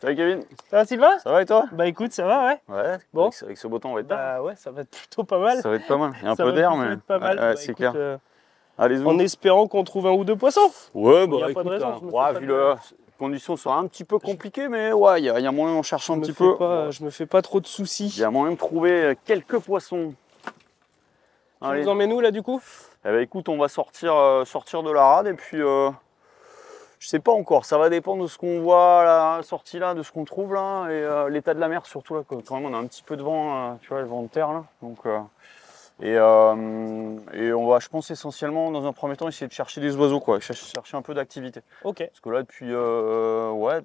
Salut Kevin. Ça va Sylvain? Ça va et toi? Bah écoute, ça va, ouais. Ouais, Bon. avec ce beau temps, on va être bien. Bah ouais, ça va être plutôt pas mal. Ça va être pas mal. Il y a un Ça peu va d'air, plutôt mais être pas mal. ouais, Bah, c'est écoute, clair. Allez, en espérant qu'on trouve un ou deux poissons. Ouais, Il y bah a pas de écoute, raison, je me fais ouais, pas vu de- les conditions sont un petit peu compliquées, mais ouais, il y a moyen d'en chercher un petit peu. Je me fais pas trop de Il soucis. y a moyen de trouver quelques poissons. Tu Allez. nous emmènes où là du coup? Eh ben, écoute, on va sortir de la rade et puis je sais pas encore. Ça va dépendre de ce qu'on voit à la sortie là, de ce qu'on trouve là et l'état de la mer surtout là. Quand même, on a un petit peu de vent, tu vois, le vent de terre là. Donc et on va, je pense essentiellement dans un premier temps essayer de chercher des oiseaux quoi, chercher un peu d'activité. Ok. Parce que là depuis ouais,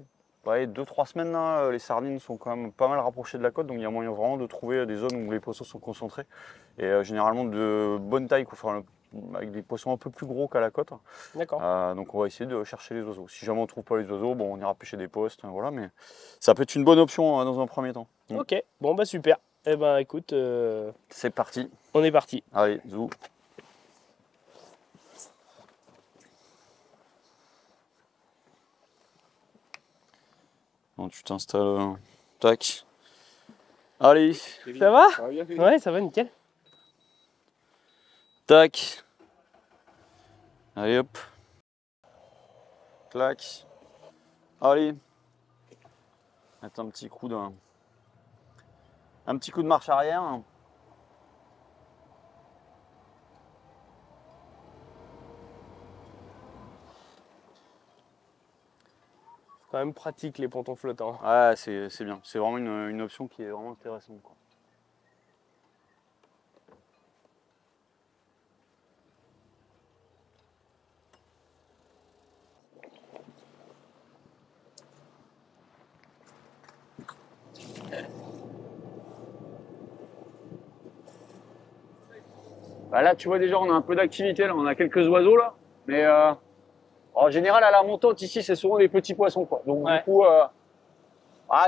2-3 semaines là, les sardines sont quand même pas mal rapprochées de la côte, donc il y a moyen vraiment de trouver des zones où les poissons sont concentrés et généralement de bonne taille, quoi, enfin, avec des poissons un peu plus gros qu'à la côte. D'accord. Donc on va essayer de chercher les oiseaux. Si jamais on ne trouve pas les oiseaux, bon, on ira pêcher des postes, voilà, mais ça peut être une bonne option dans un premier temps. Ok. Bon bah super. Eh ben écoute, C'est parti. on est parti. Allez, zou. Bon, tu t'installes. Tac. Allez. Ça va? Ça va bien, Kevin? Ouais, ça va nickel. Tac. Allez hop. Clac. Allez. Mettre un petit coup de marche arrière. Quand même pratique les pontons flottants. Ouais, c'est bien. C'est vraiment une option qui est vraiment intéressante, quoi. Bah là, tu vois déjà, on a un peu d'activité, là, on a quelques oiseaux là, mais en général à la montante ici, c'est souvent des petits poissons, quoi. Donc Ouais. du coup,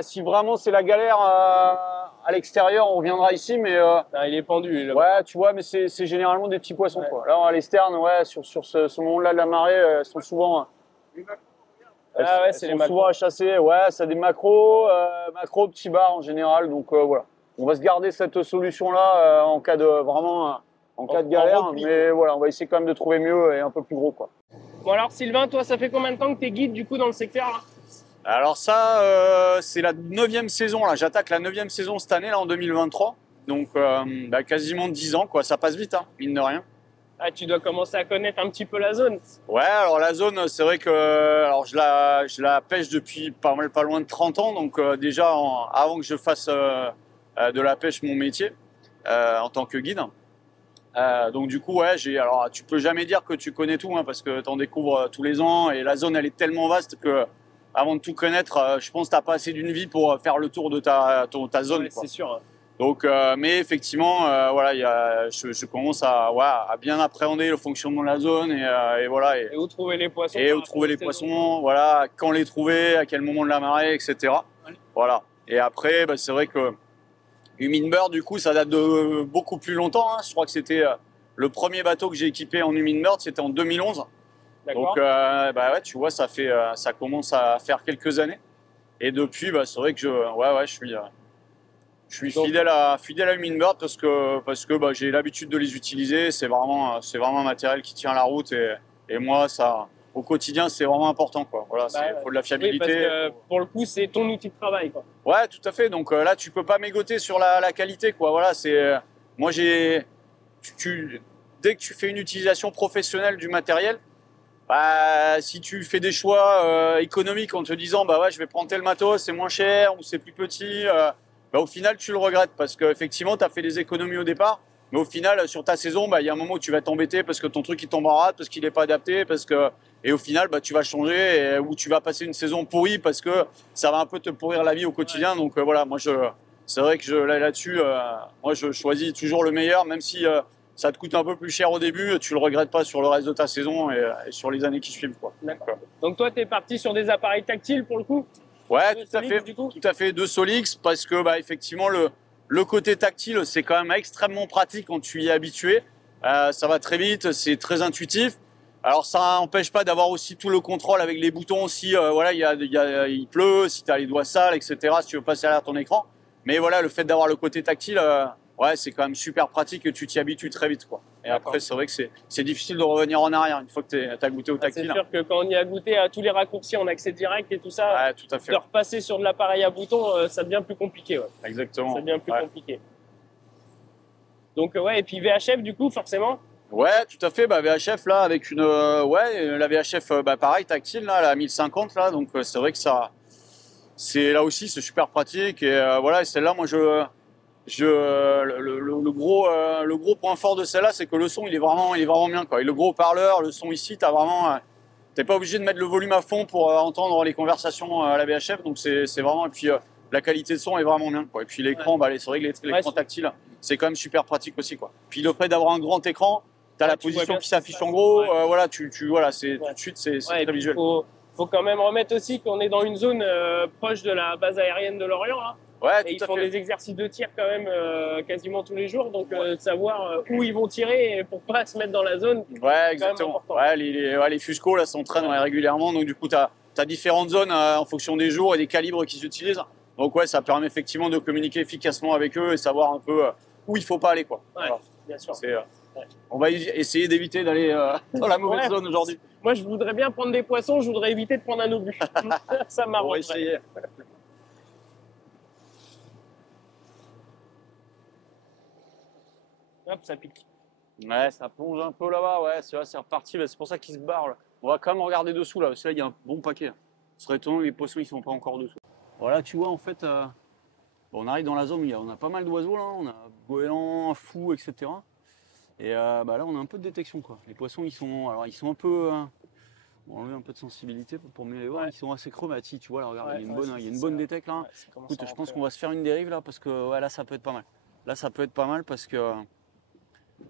si vraiment c'est la galère à l'extérieur, on reviendra ici, mais Ah, il est pendu. Là. ouais, tu vois, mais c'est généralement des petits poissons, Ouais. quoi. Là, les sternes, ouais, sur ce moment-là de la marée, elles sont souvent, elles c'est sont les souvent à chasser. Ouais, c'est des macros, petits bars en général. Donc voilà, on va se garder cette solution-là en cas de vraiment, en cas de galère. repli, Mais voilà, on va essayer quand même de trouver mieux et un peu plus gros, quoi. Bon alors Sylvain, toi ça fait combien de temps que tu es guide du coup dans le secteur là? Alors ça, c'est la 9e saison là. J'attaque la 9e saison cette année là en 2023. Donc quasiment 10 ans, quoi. Ça passe vite, hein, mine de rien. Ah, tu dois commencer à connaître un petit peu la zone. Ouais, alors la zone, c'est vrai que alors je la pêche depuis pas loin de 30 ans. Donc déjà avant que je fasse de la pêche mon métier en tant que guide. Donc du coup, ouais, alors tu peux jamais dire que tu connais tout, hein, parce que tu en découvres tous les ans et la zone elle est tellement vaste que avant de tout connaître, je pense que tu n'as pas assez d'une vie pour faire le tour de ta zone. Ouais, c'est sûr. Donc, mais effectivement, voilà, je commence à bien appréhender le fonctionnement de la zone et voilà. Et où trouver les poissons? Et où trouver les poissons, voilà, quand les trouver, à quel moment de la marée, etc. Ouais. Voilà. Et après, c'est vrai que Humminbird, du coup, ça date de beaucoup plus longtemps, hein. Je crois que c'était le premier bateau que j'ai équipé en Humminbird, c'était en 2011. D'accord. Donc, ouais, tu vois, ça commence à faire quelques années. Et depuis, c'est vrai que je suis fidèle à Humminbird parce que j'ai l'habitude de les utiliser. C'est vraiment un matériel qui tient la route et moi, ça, au quotidien, c'est vraiment important, quoi. Voilà, faut de la fiabilité. Oui, parce que pour le coup, c'est ton outil de travail, quoi. Ouais, tout à fait. Donc là, tu peux pas mégoter sur la qualité, quoi. Voilà, moi, dès que tu fais une utilisation professionnelle du matériel, si tu fais des choix économiques en te disant, ouais, je vais prendre tel matos, c'est moins cher ou c'est plus petit, au final, tu le regrettes parce qu'effectivement, tu as fait des économies au départ. Mais au final, sur ta saison, il y a un moment où tu vas t'embêter parce que ton truc il tombe en rade, parce qu'il n'est pas adapté, et au final, tu vas changer ou tu vas passer une saison pourrie parce que ça va un peu te pourrir la vie au quotidien. Donc voilà, c'est vrai que là-dessus, moi je choisis toujours le meilleur, même si ça te coûte un peu plus cher au début, tu le regrettes pas sur le reste de ta saison et sur les années qui suivent, quoi. D'accord. Donc toi, tu es parti sur des appareils tactiles pour le coup? Ouais, Deux tout à Solix, fait. du coup Tout à fait, de Solix, parce que effectivement, le côté tactile, c'est quand même extrêmement pratique quand tu y es habitué. Ça va très vite, c'est très intuitif. Alors ça n'empêche pas d'avoir aussi tout le contrôle avec les boutons aussi. Voilà, il pleut, si tu as les doigts sales, etc. Si tu veux passer derrière ton écran. Mais voilà, le fait d'avoir le côté tactile, ouais, c'est quand même super pratique et tu t'y habitues très vite, quoi. Et après, c'est vrai que c'est difficile de revenir en arrière une fois que tu as goûté au tactile. C'est sûr que quand on y a goûté à tous les raccourcis en accès direct et tout ça, ouais, tout à fait. de repasser sur de l'appareil à boutons, ça devient plus compliqué. Ouais. Exactement. Ça devient plus compliqué. Donc ouais, et puis VHF du coup, forcément. Ouais, tout à fait. Bah, VHF là, avec une, la VHF, pareil, tactile là, la 1050 là. Donc c'est vrai que ça, c'est là aussi, c'est super pratique. Et voilà, celle-là, moi le gros point fort de celle-là, c'est que le son, il est vraiment bien, quoi. Et le gros parleur, le son ici, t'es pas obligé de mettre le volume à fond pour entendre les conversations à la VHF. Donc c'est vraiment, et puis la qualité de son est vraiment bien, quoi. Et puis l'écran, c'est vrai que l'écran tactile, c'est quand même super pratique aussi, quoi. Puis le fait d'avoir un grand écran, t'as la position qui s'affiche en gros, voilà, voilà, c'est tout de suite, c'est très visuel. Faut quand même remettre aussi qu'on est dans une zone proche de la base aérienne de Lorient, là. Ouais, et ils font des exercices de tir quand même quasiment tous les jours, donc de savoir où ils vont tirer pour pas se mettre dans la zone. Ouais, exactement. Ouais, les Fusco là s'entraînent régulièrement, donc du coup tu as différentes zones en fonction des jours et des calibres qui s'utilisent. Donc ouais, ça permet effectivement de communiquer efficacement avec eux et savoir un peu où il faut pas aller, quoi. Ouais, alors, bien sûr. On va essayer d'éviter d'aller dans la mauvaise zone aujourd'hui. Moi, je voudrais bien prendre des poissons, je voudrais éviter de prendre un obus. Ça m'arrange. On va essayer. Hop, ça pique. Ouais, ça plonge un peu là-bas, ouais, c'est reparti, c'est pour ça qu'ils se barrent là. On va quand même regarder dessous là, parce que là il y a un bon paquet. Ce serait étonnant que les poissons ils sont pas encore dessous. Voilà, tu vois en fait, on arrive dans la zone où on a pas mal d'oiseaux là, on a goélands, fous, etc. Et là on a un peu de détection, quoi. Les poissons ils sont un peu, on va enlever un peu de sensibilité pour mieux les voir, ils sont assez chromatiques, tu vois, là, regarde, il y a une bonne détecte là. Écoute, je pense qu'on va se faire une dérive là, parce que là ça peut être pas mal. Là ça peut être pas mal parce que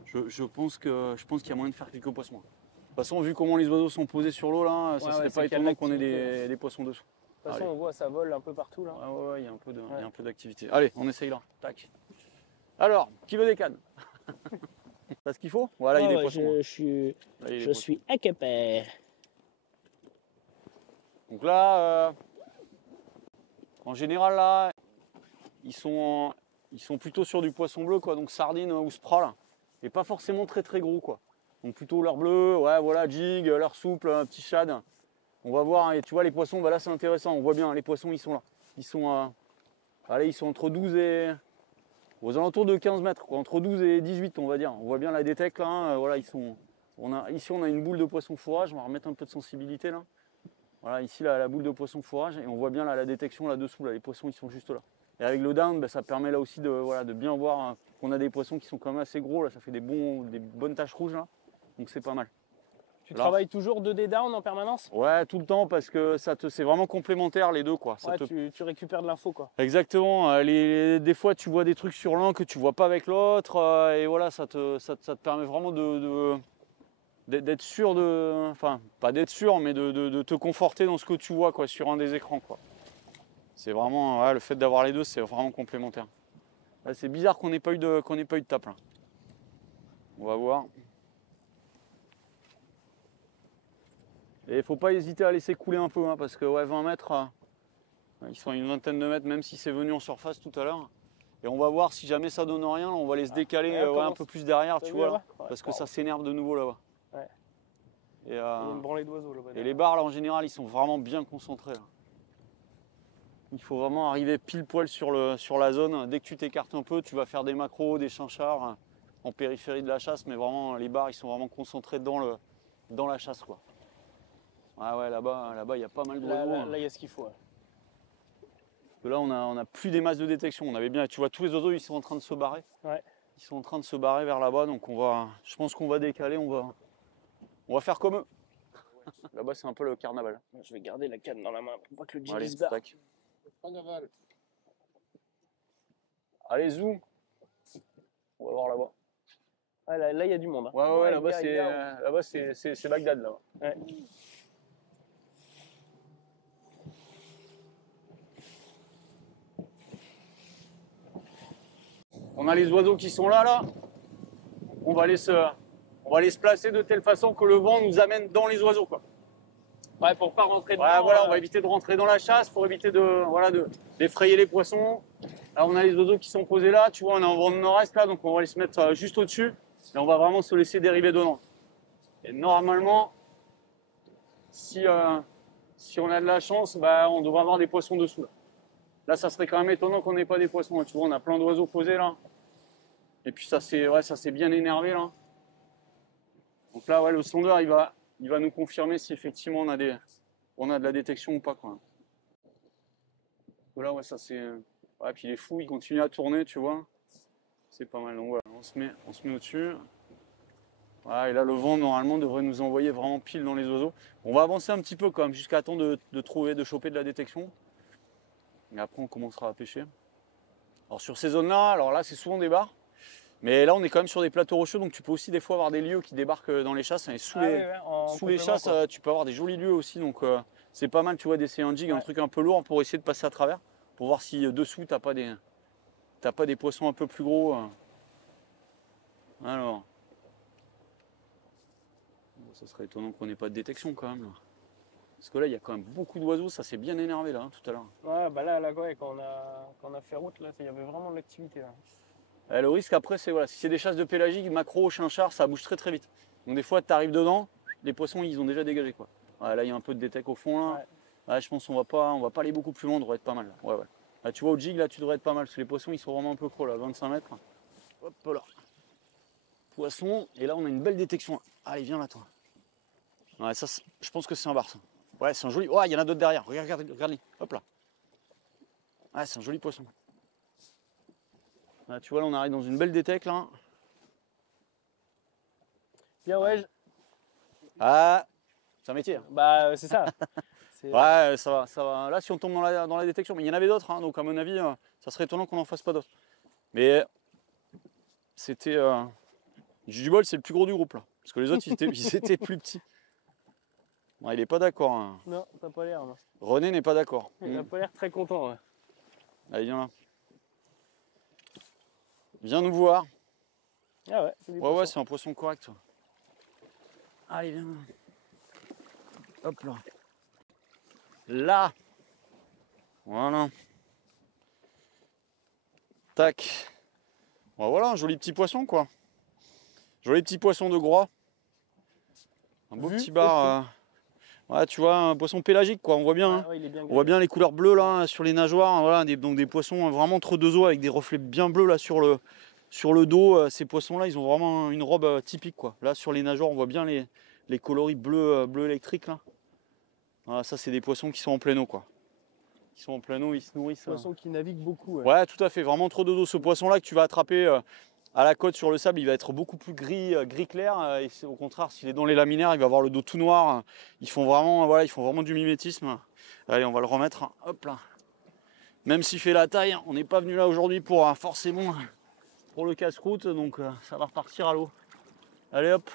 je pense qu'il y a moyen de faire quelques poissons. De toute façon, vu comment les oiseaux sont posés sur l'eau là, ça serait pas étonnant qu'on ait des poissons dessous. De toute façon, on voit ça vole un peu partout là. Ouais, il y a un peu d'activité. Allez, on essaye là. Tac. Alors, qui veut des cannes? T'as ce qu'il faut? Voilà, il y a des poissons. Je suis équipé. Donc là, en général là, ils sont plutôt sur du poisson bleu, quoi. Donc sardine ou spral. Et pas forcément très très gros, quoi. Donc plutôt leur bleu, ouais, voilà, jig, leur souple, un petit shad. On va voir, et tu vois les poissons, là c'est intéressant, on voit bien, les poissons ils sont là. Ils sont, allez, ils sont entre 12 et... aux alentours de 15 mètres, quoi. Entre 12 et 18 on va dire. On voit bien la détecte là, voilà, ils sont... Ici on a une boule de poisson fourrage, on va remettre un peu de sensibilité là. Voilà, ici la boule de poisson fourrage, et on voit bien là, la détection là-dessous, là, les poissons ils sont juste là. Et avec le down, ça permet là aussi de bien voir qu'on a des poissons qui sont quand même assez gros. Là, ça fait des bonnes taches rouges là. Donc c'est pas mal. Tu travailles toujours 2D down en permanence? Ouais, tout le temps, parce que c'est vraiment complémentaire les deux, quoi. Tu récupères de l'info, quoi. Exactement. Des fois tu vois des trucs sur l'un que tu vois pas avec l'autre. Et voilà, ça te permet vraiment d'être sûr enfin pas d'être sûr, mais de te conforter dans ce que tu vois, quoi, sur un des écrans, quoi. C'est vraiment, le fait d'avoir les deux, c'est vraiment complémentaire. Là, c'est bizarre qu'on n'ait pas eu de tape là. On va voir. Et il faut pas hésiter à laisser couler un peu, parce que 20 mètres, ils sont à une vingtaine de mètres, même si c'est venu en surface tout à l'heure. Et on va voir si jamais ça donne rien, on va les se décaler un peu plus derrière, tu vois, là, parce que ça s'énerve de nouveau là-bas. Ouais. Et, il y a une branlée d'oiseaux là-bas. Et les barres là en général, ils sont vraiment bien concentrés là. Il faut vraiment arriver pile poil sur la zone. Dès que tu t'écartes un peu, tu vas faire des macros, des chinchards en périphérie de la chasse, mais vraiment les barres ils sont vraiment concentrés dans la chasse, quoi. Ah ouais, là-bas il y a pas mal d'oiseaux. Là il y a ce qu'il faut. Là on a plus des masses de détection. On avait bien, tu vois, tous les oiseaux ils sont en train de se barrer. Ouais. Ils sont en train de se barrer vers là-bas, donc je pense qu'on va décaler, on va faire comme eux. Là-bas c'est un peu le carnaval. Je vais garder la canne dans la main pour pas que le jig se barre. barre. Carnaval. Allez, zoom. On va voir là-bas. Ah, là, il y a du monde. Hein. Ouais, là-bas, c'est Bagdad, là. Ouais. On a les oiseaux qui sont là. On va aller va les se placer de telle façon que le vent nous amène dans les oiseaux, quoi. Ouais, pour pas rentrer dedans. Ouais, voilà, on va éviter de rentrer dans la chasse pour éviter d'effrayer les poissons. Là, on a les oiseaux qui sont posés là, tu vois, on est en vent de nord-est là, donc on va les se mettre juste au-dessus et on va vraiment se laisser dériver dedans. Et normalement, si on a de la chance, bah, on devrait avoir des poissons dessous. Là, ça serait quand même étonnant qu'on n'ait pas des poissons. Tu vois, on a plein d'oiseaux posés là. Et puis ça s'est bien énervé là. Donc là, ouais, le sondeur, il va nous confirmer si effectivement on a de la détection ou pas, quoi. Là, ouais, ça c'est. Ouais, puis il est fou, il continue à tourner, tu vois. C'est pas mal. Donc voilà, on se met au-dessus. Voilà, et là, le vent normalement devrait nous envoyer vraiment pile dans les oiseaux. On va avancer un petit peu quand même, jusqu'à temps de choper de la détection. Et après, on commencera à pêcher. Alors sur ces zones-là, alors là, c'est souvent des bars. Mais là, on est quand même sur des plateaux rocheux, donc tu peux aussi des fois avoir des lieux qui débarquent dans les chasses. Et sous les chasses, tu peux avoir des jolis lieux aussi. Donc c'est pas mal, tu vois, d'essayer un jig, un truc un peu lourd pour essayer de passer à travers. Pour voir si dessous, t'as pas des poissons un peu plus gros. Alors. Ça serait étonnant qu'on n'ait pas de détection quand même. Là. Parce que là, il y a quand même beaucoup d'oiseaux. Ça s'est bien énervé là, tout à l'heure. Ouais, bah là ouais, quand on a fait route, là, il y avait vraiment de l'activité. Le risque après, c'est voilà, si c'est des chasses de pélagique, maquereau, chinchard, ça bouge très très vite. Donc des fois, tu arrives dedans, les poissons, ils ont déjà dégagé, quoi. Ouais, là, il y a un peu de détec au fond, là. Ouais. Là, je pense qu'on va pas aller beaucoup plus loin, on devrait être pas mal. Là. Ouais, ouais. Là, tu vois, au jig, là, tu devrais être pas mal, parce que les poissons, ils sont vraiment un peu gros, là, 25 mètres. Hop là. Poisson, et là, on a une belle détection. Allez, viens là, toi. Ouais, ça, je pense que c'est un bar, ça. Ouais, c'est un joli. Ouais, il y en a d'autres derrière. Regarde-les. Hop là. Ouais, c'est un joli poisson. Là, tu vois, là, on arrive dans une belle détec, là. Bien, ouais. Ah, c'est un métier. Hein. Bah, c'est ça. Ouais, ça va. Là, si on tombe dans la détection, mais il y en avait d'autres, hein, donc à mon avis, ça serait étonnant qu'on n'en fasse pas d'autres. Mais c'était. Du bol, c'est le plus gros du groupe, là. Parce que les autres, ils étaient plus petits. Ouais, il est pas d'accord. Hein. Non, t'as pas l'air. Non. René n'est pas d'accord. Il a pas l'air très content. Ouais. Allez, viens là. Viens nous voir. Ah ouais, c'est des poissons. Ouais, c'est un poisson correct. Toi. Allez, viens. Hop là. Là. Voilà. Tac. Bon, voilà, un joli petit poisson, quoi. Joli petit poisson de gros. Un beau petit bar. Ouais, tu vois, un poisson pélagique, quoi. On voit bien. Hein. Ouais, il est bien on voit bien les couleurs bleues là sur les nageoires. Voilà, donc des poissons vraiment entre deux os avec des reflets bien bleus là sur le dos. Ces poissons-là, ils ont vraiment une robe typique, quoi. Là, sur les nageoires, on voit bien les coloris bleu électriques là. Voilà, ça, c'est des poissons qui sont en plein eau, quoi. Ils sont en plein eau, ils se nourrissent. Poisson qui navigue beaucoup. Ouais, tout à fait. Vraiment entre deux os. Ce poisson-là que tu vas attraper à la côte sur le sable, il va être beaucoup plus gris clair. Et au contraire, s'il est dans les laminaires, il va avoir le dos tout noir. Ils font vraiment du mimétisme. Allez, on va le remettre. Hop là. Même s'il fait la taille, on n'est pas venu là aujourd'hui pour forcément pour le casse-croûte, donc ça va repartir à l'eau. Allez hop.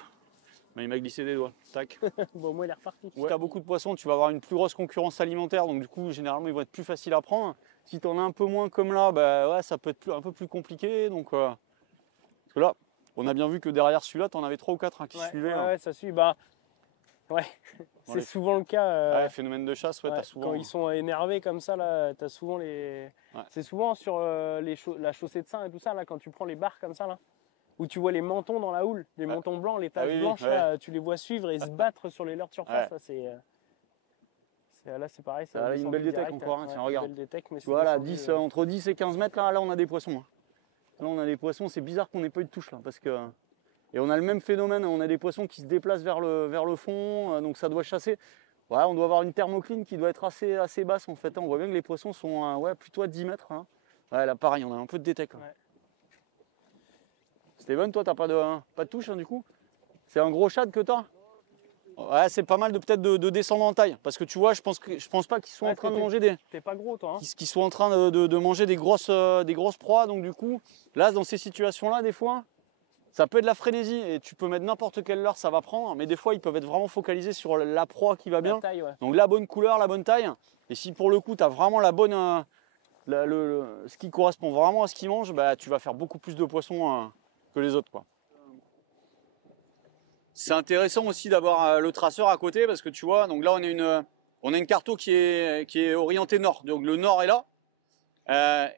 Il m'a glissé des doigts. Tac. Bon, moi, il est reparti. Si tu as beaucoup de poissons, tu vas avoir une plus grosse concurrence alimentaire, donc du coup, généralement, ils vont être plus faciles à prendre. Si tu en as un peu moins comme là, bah ouais, ça peut être un peu plus compliqué. Donc, parce que là, on a bien vu que derrière celui-là, tu en avais 3 ou 4 qui suivaient. Ouais, ça suit. Bah, ouais, c'est souvent le cas. Phénomène de chasse, ouais, t'as souvent. Quand ils sont énervés comme ça, là, t'as souvent les. Ouais. C'est souvent sur la chaussée de Saint et tout ça, là, quand tu prends les barres comme ça, là. Où tu vois les mentons dans la houle, les mentons blancs, les taches blanches, là, tu les vois suivre et se battre sur les leurres de surface. Là, c'est pareil. Là, une belle détec encore, hein, tiens, regarde. Mais tu vois, là, entre 10 et 15 mètres, là, on a des poissons. Hein. Là, on a des poissons, c'est bizarre qu'on n'ait pas eu de touche, là, parce que... Et on a le même phénomène, on a des poissons qui se déplacent vers le fond, donc ça doit chasser. Ouais, on doit avoir une thermocline qui doit être assez basse, en fait. On voit bien que les poissons sont plutôt à 10 mètres. Hein. Ouais, là, pareil, on a un peu de détec. Hein. Ouais. Steven, toi, t'as pas de touche, hein, du coup? C'est un gros shad que t'as? Ouais, c'est pas mal peut-être de descendre en taille. Parce que tu vois, je pense pas qu'ils soient en train de manger des... T'es pas gros, toi. Hein. Qu'ils soient en train de manger des grosses proies. Donc du coup, là, dans ces situations-là, des fois, ça peut être la frénésie. Et tu peux mettre n'importe quelle leurre, ça va prendre. Mais des fois, ils peuvent être vraiment focalisés sur la proie qui va bien. La taille, ouais. Donc la bonne couleur, la bonne taille. Et si pour le coup, tu as vraiment la bonne... ce qui correspond vraiment à ce qu'ils mangent, bah, tu vas faire beaucoup plus de poissons que les autres, quoi. c'est intéressant aussi d'avoir le traceur à côté parce que tu vois, donc là on a une carto qui est orientée nord, donc le nord est là.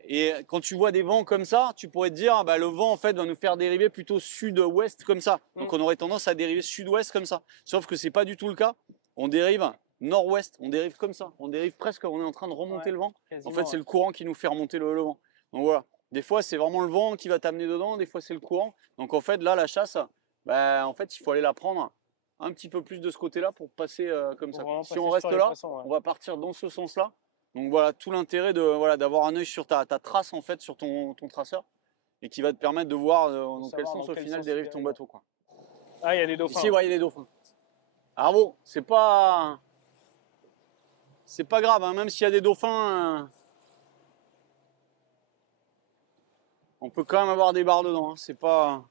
Et quand tu vois des vents comme ça, tu pourrais te dire, bah, le vent en fait va nous faire dériver plutôt sud-ouest comme ça. Donc on aurait tendance à dériver sud-ouest comme ça. Sauf que c'est pas du tout le cas. On dérive nord-ouest, on dérive comme ça. On dérive presque, on est en train de remonter le vent. En fait, c'est le courant qui nous fait remonter le vent. Donc voilà. Des fois, c'est vraiment le vent qui va t'amener dedans. Des fois, c'est le courant. Donc en fait, là, la chasse, bah, en fait, il faut aller la prendre un petit peu plus de ce côté-là pour passer comme ça. Si on reste là, on va partir dans ce sens-là. Donc voilà, tout l'intérêt de voilà d'avoir un œil sur ta trace en fait sur ton traceur et qui va te permettre de voir dans quel sens au final dérive ton bateau quoi. Ah, il y a des dauphins. Ici, ouais, il y a des dauphins. Alors bon, c'est pas grave, hein, même s'il y a des dauphins, on peut quand même avoir des barres dedans. Hein, c'est pas.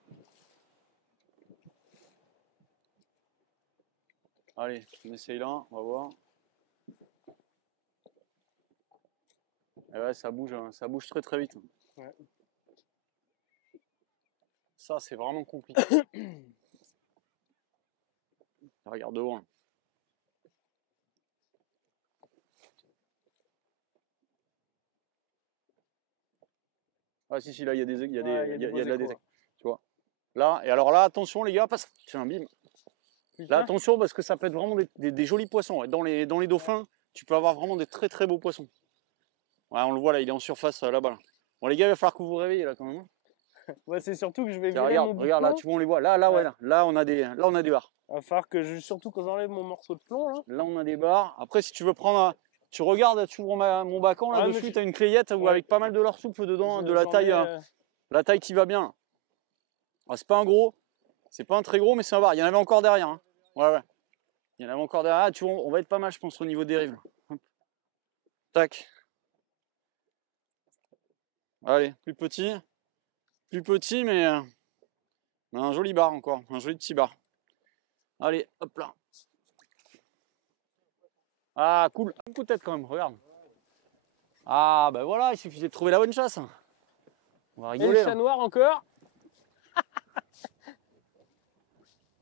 Allez, on essaye là, on va voir. Et ouais, ça bouge très très vite. Ouais. Ça, c'est vraiment compliqué. Regarde de loin. Ah si, là, il y a de la détecte. Tu vois. Là, et alors là, attention les gars, parce... Tiens, bim. Là, attention, parce que ça peut être vraiment des jolis poissons. Dans les dauphins, tu peux avoir vraiment des très très beaux poissons. Ouais, on le voit là, il est en surface là-bas. Là. Bon les gars, il va falloir que vous vous réveillez là quand même. Ouais, c'est surtout que je vais virer regarde là, tu vois, on les voit. Là, ouais, là, on a des barres. Il va falloir que surtout que j'enlève mon morceau de plomb là. Là, on a des barres. Après, si tu veux prendre, tu regardes, tu ouvres mon bacan là dessus, tu as une clayette avec pas mal de leur souple dedans, de la taille qui va bien. C'est pas un gros, c'est pas un très gros, mais c'est un bar. Il y en avait encore derrière. Hein. Ouais. Il y en avait encore derrière. Ah, tu vois, on va être pas mal, je pense, au niveau des rives. Tac. Allez, plus petit, mais un joli bar encore, un joli petit bar. Allez, hop là. Ah, cool. Un coup de tête quand même, regarde. Ah, bah voilà, il suffisait de trouver la bonne chasse. On va rigoler. Et le chat noir encore.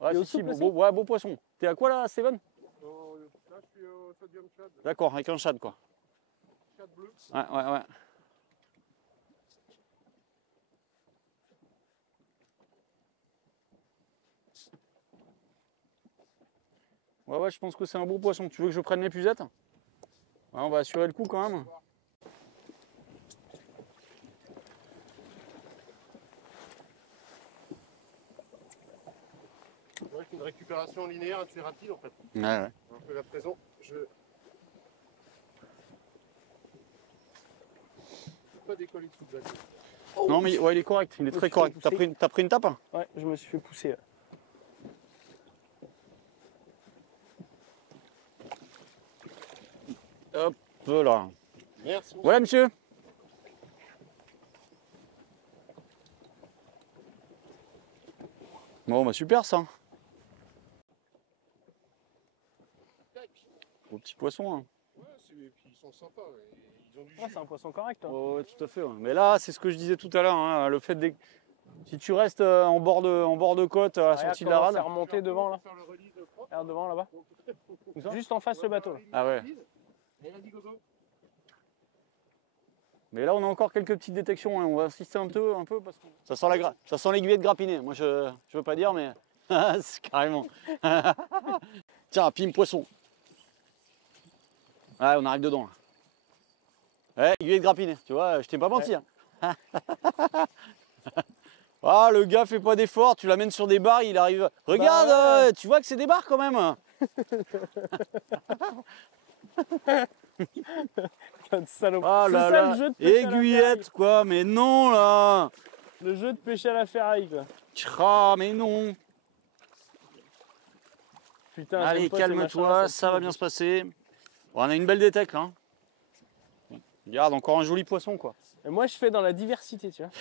Ouais, si, beau poisson. T'es à quoi là, Steven? Là, je suis au sodium shad. D'accord, avec un shad quoi. Shad bleu. Ouais. Ouais, je pense que c'est un beau poisson. Tu veux que je prenne l'épuisette? Ouais, on va assurer le coup quand même. Ouais, c'est une récupération linéaire assez rapide en fait. Ouais. Un peu la présent. Je ne peux pas décoller sous le bateau. Non mais ouais, il est correct, il est très correct. T'as pris une tape? Ouais, je me suis fait pousser. Hop là. Merci. Ouais monsieur. Bon bah super ça. Beau petit poisson. Hein. Ouais, et puis ils sont sympas. Ils ont du jus. C'est un poisson correct. Hein. Ouais, tout à fait. Ouais. Mais là, c'est ce que je disais tout à l'heure. Hein, le fait de... Si tu restes en bord de côte à la sortie de la rade. C'est remonté devant là. Regarde devant là-bas. Juste en face le bateau. Là. Ah ouais. Mais là, on a encore quelques petites détections. Hein. On va insister un peu parce que ça sent l'aiguillette grappinée. Moi, je veux pas dire, mais c'est carrément. Tiens, pim poisson. Ouais, on arrive dedans. Là. Ouais, aiguillette grappinée. Tu vois, je t'ai pas menti. Ouais. Hein. Ah, le gars fait pas d'effort. Tu l'amènes sur des barres, il arrive. Regarde, tu vois que c'est des barres quand même. Salope. Oh là là, aiguillette quoi, mais non là. Le jeu de pêcher à la ferraille quoi. Ah mais non. Putain, allez, calme-toi, ça va bien se passer. Bon, on a une belle détecte là. Regarde, encore un joli poisson quoi. Et moi je fais dans la diversité, tu vois.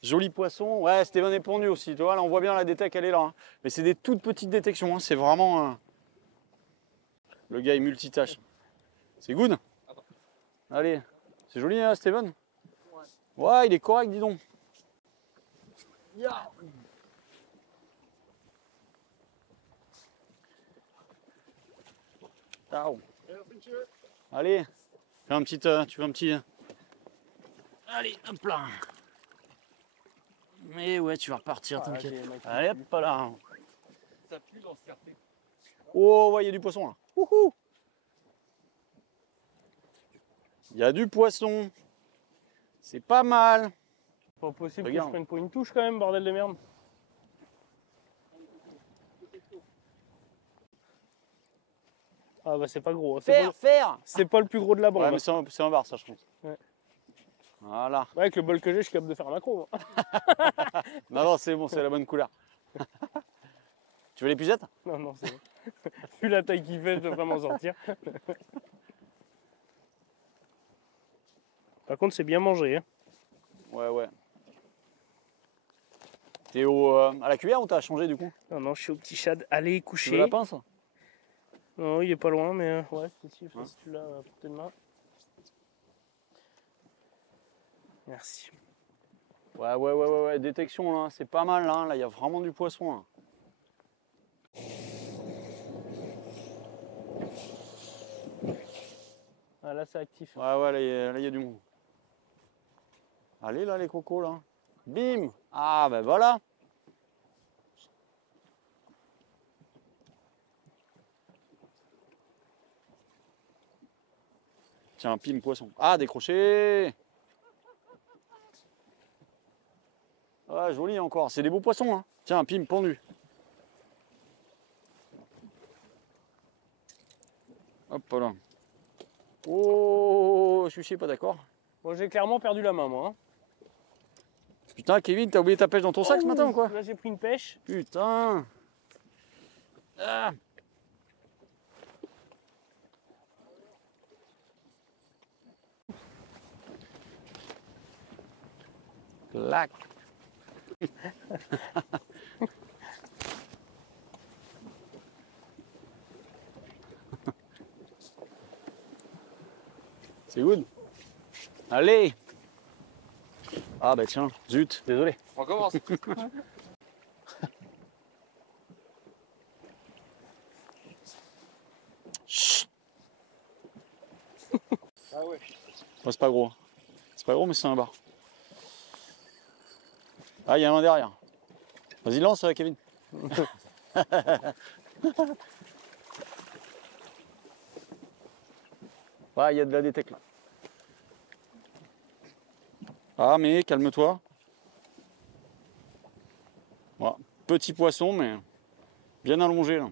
Joli poisson, ouais, Steven est pendu aussi, tu vois, là on voit bien la détecte, elle est là. Hein. Mais c'est des toutes petites détections, hein. C'est vraiment... Le gars est multitâche. C'est good. Allez, c'est joli hein, Steven? Ouais, il est correct, dis donc. Ciao. Merci, monsieur. Allez, fais un petit, tu veux un petit... Allez, hop là. Mais ouais, tu vas repartir, t'inquiète. Allez, hop là. Ça pue dans ce quartier. Oh, ouais, il y a du poisson là. Wouhou. Il y a du poisson. C'est pas mal. Pas possible Regarde. que je prenne pour une touche quand même, bordel de merde. Ah bah c'est pas gros. Hein. Faire. C'est pas le plus gros de la bande. Ouais, Hein. mais c'est un bar, ça, je pense. Ouais. Voilà. Ouais, avec le bol que j'ai, je suis capable de faire un macro. Hein. Non, non, c'est bon, c'est la bonne couleur. Tu veux l'épuisette? Non, non, c'est bon. Vu la taille qu'il fait, je devrais m'en sortir. Par contre, c'est bien mangé. Hein. Ouais, ouais. T'es à la cuillère ou t'as changé du coup? Non, non, je suis au petit Chad. Allez, Tu coucher. veux la pince? Non, il est pas loin, mais ouais, si tu l'as à portée de main. Merci. Ouais, détection là, c'est pas mal là, il y a vraiment du poisson là. Ah, là, c'est actif. Ouais, là, il y a du monde. Allez là, les cocos là. Bim! Ah, ben voilà! Tiens, pim, poisson. Ah, décroché! Ah, joli encore. C'est des beaux poissons, hein. Tiens, pim, pendu. Hop là. Oh, je suis pas d'accord. Bon, j'ai clairement perdu la main, moi. Hein. Putain, Kevin, t'as oublié ta pêche dans ton sac ce matin ou quoi? Là, j'ai pris une pêche. Putain. Ah. Clac. C'est good. Allez. Ah bah tiens, zut, désolé. On commence. Chut. Ah ouais. Oh, c'est pas gros. C'est pas gros mais c'est un bar. Ah, il y a un derrière. Vas-y, lance Kevin. Ouais, il y a de la détecte là. Ah, mais calme-toi. Voilà. Petit poisson, mais bien allongé là.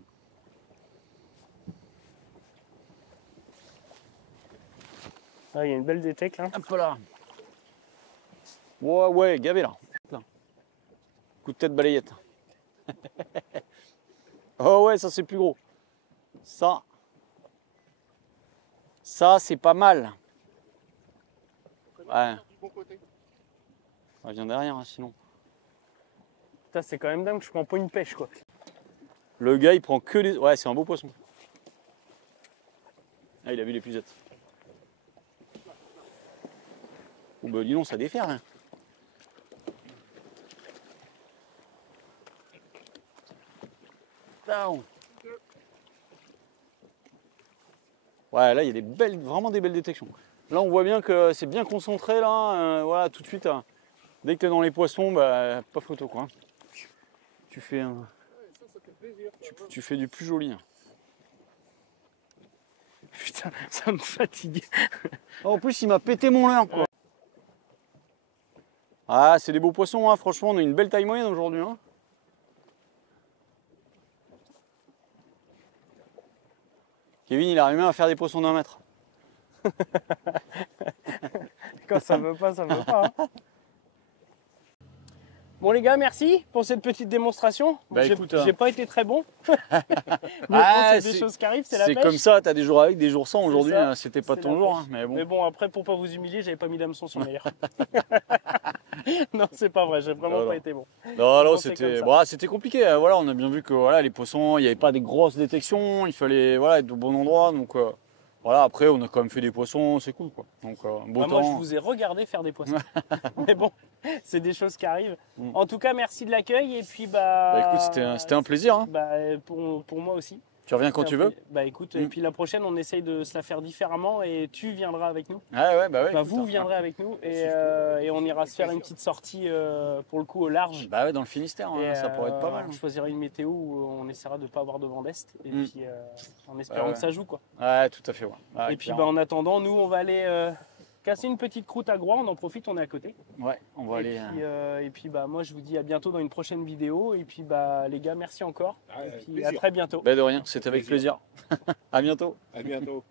Ah, il y a une belle détecte là. Hop là. Ouais, gavé là. Coup de tête balayette. Oh ouais, ça c'est plus gros. Ça c'est pas mal. Ouais. Du bon côté. Ça vient derrière hein, sinon. Putain, c'est quand même dingue, je prends pas une pêche quoi. Le gars il prend que les... Ouais, c'est un beau poisson. Ah, il a vu les pucettes. Oh bah dis donc, ça déferle. Hein. Down. Ouais, là il y a des belles, vraiment des belles détections. Là on voit bien que c'est bien concentré là. Voilà, tout de suite, dès que tu es dans les poissons, bah pas photo quoi. Tu fais un... Ouais, ça fait plaisir. Tu fais du plus joli. Hein. Putain, ça me fatigue. Oh, en plus il m'a pété mon leurre quoi. Ah, c'est des beaux poissons, hein. Franchement on a une belle taille moyenne aujourd'hui. Hein. Kevin il a arrivé à faire des poissons d'1 mètre. Quand ça veut pas, ça veut pas. Hein. Bon les gars, merci pour cette petite démonstration. Bah, j'ai écoute, pas été très bon. Mais Ah, bon, c'est des choses qui arrivent, c'est la C'est pêche. comme ça, t'as des jours avec, des jours sans. Aujourd'hui, ça, c'était pas c'est ton la jour. pêche. Hein, mais bon. Mais bon, après, pour pas vous humilier, j'avais pas mis d'hameçon sur mes leurres. Non, c'est pas vrai, j'ai vraiment Non, pas non. été bon. Non, non, Bon, c'est c'était comme voilà, c'était compliqué. Voilà, on a bien vu que voilà, les poissons, il n'y avait pas des grosses détections. Il fallait voilà, être au bon endroit. Donc voilà, après, on a quand même fait des poissons, c'est cool quoi. Donc beau Bah, temps. moi, je vous ai regardé faire des poissons. Mais bon, c'est des choses qui arrivent. Mm. En tout cas, merci de l'accueil. Et puis, bah. Bah écoute, c'était un plaisir. Hein. Bah, pour moi aussi. Tu reviens quand tu veux. Bah écoute, et puis la prochaine, on essaye de se la faire différemment et tu viendras avec nous. Ah ouais, bah ouais. Enfin, vous viendrez avec nous et on ira se faire une petite sortie pour le coup au large. Bah ouais, dans le Finistère, hein, ça pourrait être pas mal. On choisira une météo où on essaiera de ne pas avoir de vent d'est et puis en espérant que ça joue quoi. Ouais, tout à fait. Ouais. Et puis bah, en attendant, nous on va aller casser une petite croûte à Groix, on en profite, on est à côté. Ouais, on va aller. Et puis bah moi je vous dis à bientôt dans une prochaine vidéo et puis bah les gars merci encore. Et puis à plaisir. très bientôt. Bah de rien, c'était avec plaisir. À bientôt. À bientôt.